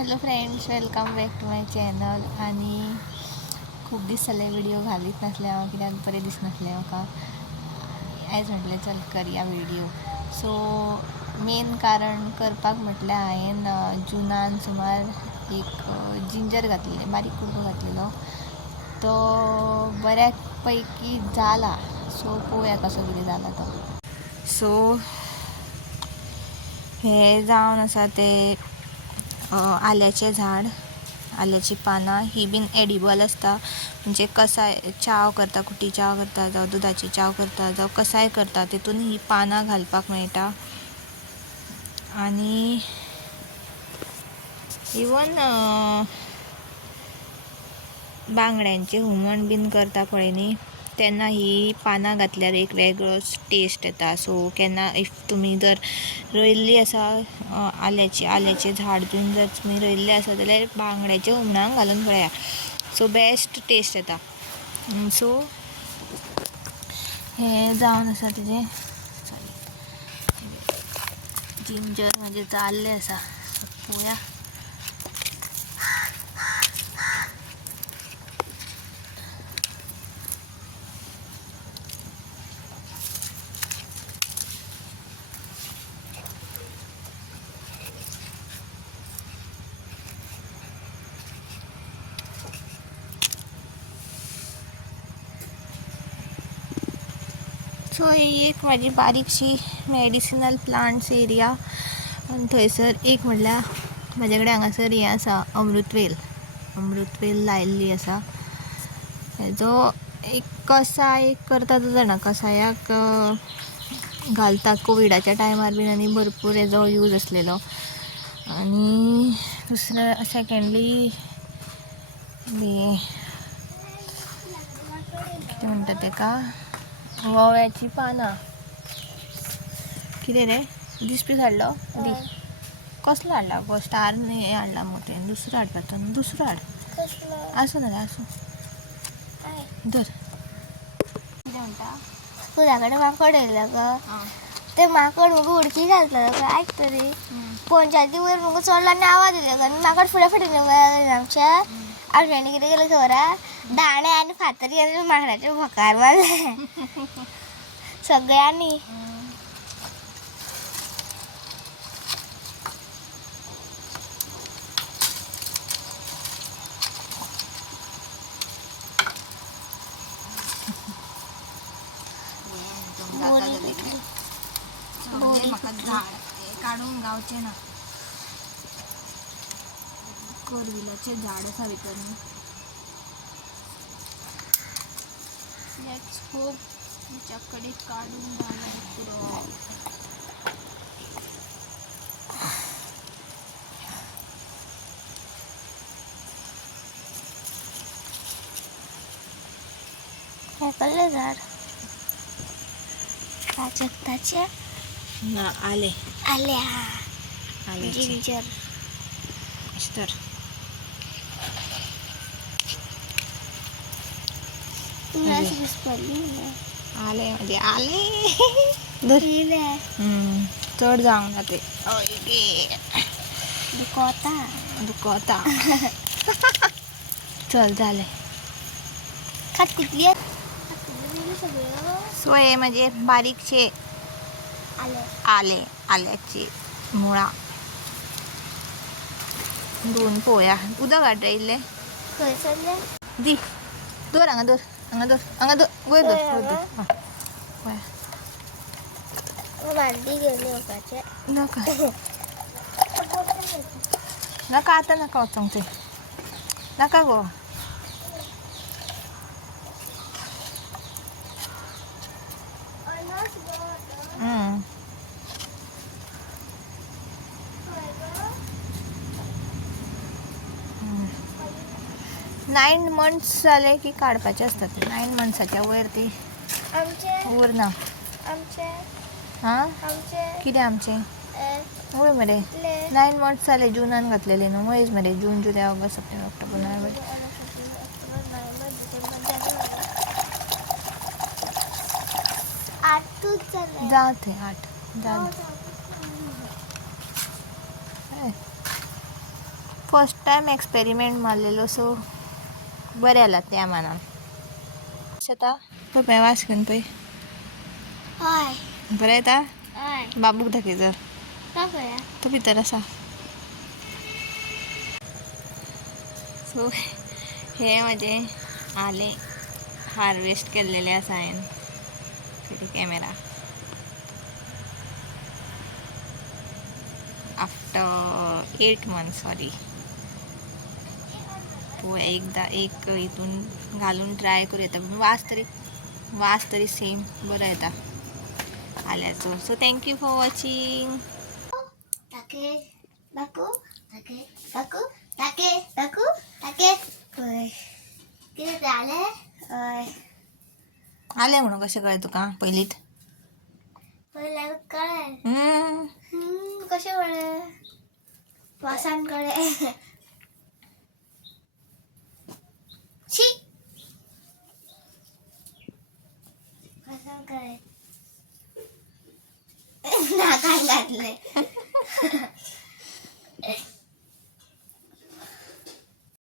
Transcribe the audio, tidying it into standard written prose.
Hello friends, welcome back to my channel. आणि खूप दीस जाले व्हिडिओ घालीत नासले हांव, कित्याक बरें दिसनासलें म्हाका. आयज म्हटलें चल करया व्हिडिओ. सो मेन कारण करपाक म्हटल्यार हांवें जुनान सुमार एक जिंजर घातलेलें, बारीक कुडको घातलेलो. तो बऱ्याक पैकी जाला. सो पळोवया कसो कितें जाला तो. सो हे जावन आसा ते आल्याचें झाड, आल्याची पानां. ही बीन एडिबल आसता, म्हणजे कसाय च्याव करता, कुटी च्याव करता जावं दुधाची च्याव करता जावं कसाय करता, तितून ही पानां घालपाक मेळटा. आनी इवन बांगड्यांचें हुमण बीन करता पळय न्ही, तेन्ना ही पानां घातल्यार एक वेगळोच टेस्ट येता. सो केन्ना इफ तुमी जर रोयल्ली आसा आल्याचें झाड बीन जर तुमी रोयल्लें आसा जाल्यार बांगड्याच्या हुमणान घालून पळया. सो बेस्ट टेस्ट येता. सो हें जावन आसा तेजें जिंजर म्हजें जाल्लें आसा. पळोवया. सो ही एक म्हाजी बारीकशी मेडिसिनल प्लांट्स एरिया. आनी थंयसर एक म्हणल्यार म्हाजे कडेन हांगासर हें आसा, अमृतवेल लायिल्ली आसा. हेजो एक कसाय करता तो जाणा, कसायाक घालता कोविडाच्या टायमार बीन, आनी भरपूर हेजो यूज आसलेलो. आनी दुसरें सेकेंडली कितें म्हणटा तेका, वोव्याची पानां. कितें रे दीस पीस हाडलो दी. कसलो हाडला गो? स्टार हें हाडला मोठें. दुसरो हाडपाचो न्हू, दुसरो हाड. आसूं नाल्यार आसूं, धर. कितें म्हणटा? स्कुला कडेन माकड येयल्लो गो. ते माकड मुगो उडकी घालतालो गो. आयक तरी पोंचाची वयर मुगो चडलो आनी आवाज येयलो गो. आनी माकड फुडें फाटीं आमच्या फ्रेंडी कितें केलें खबर आहा? दाणे आनी फातर घेवन माकडाच्या भोकार मारले सगळ्यांनी. म्हाका झाड काडून गावचें ना. करविलाचे झाड आसा भितर न्ही. लेट्स होप तुमच्या कडेन काडून गावल्यार पुरो. हे कसलें झाड? प्राजक्ताचे ना, आले जिंजर. तर आले म्हणजे आले चड जावंक ना ते. दुखता चल जालें. सो हे म्हणजे बारीकशे आल्याची मुळां धुवन पळोवया. उदक हाड रे इल्लें. दी दवर हांगा दवर वयर दवर. नाका आतां नाका वचोंक थंय. नाका गो. नायन मंथ्स जाले की काडपाचे आसता ते. 9 मंथ्साच्या वयर ती उरना. हां कितें आमचें? वय मरे 9 मंथ्स जाले. जुनान घातलेले न्हू. वयच मरे June July August September October November जावं थंय 8 जालें. फर्स्ट टाइम एक्सपेरिमेंट मारलेलो सो बरें जालां त्या मानान. शेता पळय वास घेवन पळय. हय बरें येता. हय बाबूक दाखय जर दाखया. तो भितर आसा. सो हे म्हजें आलें हार्वेस्ट केल्लेलें आसा हांवें. Camera after 8 months sorry. पोवया एकदा एक हितून घालून ट्राय करूं येता. वास तरी सेम बरो येता आल्याचो. So thank you for watching. ताके दाखो ताके दाखो ताके दाखो ताके. हय कितें जालें. हय आलें म्हणून कशें कळ्ळें तुका पयलींच. पयल्यार कळ्ळें. कशें कळ्ळें. वासान कळ्ळें. शी वासान कळ्ळें. नाकान घातलें.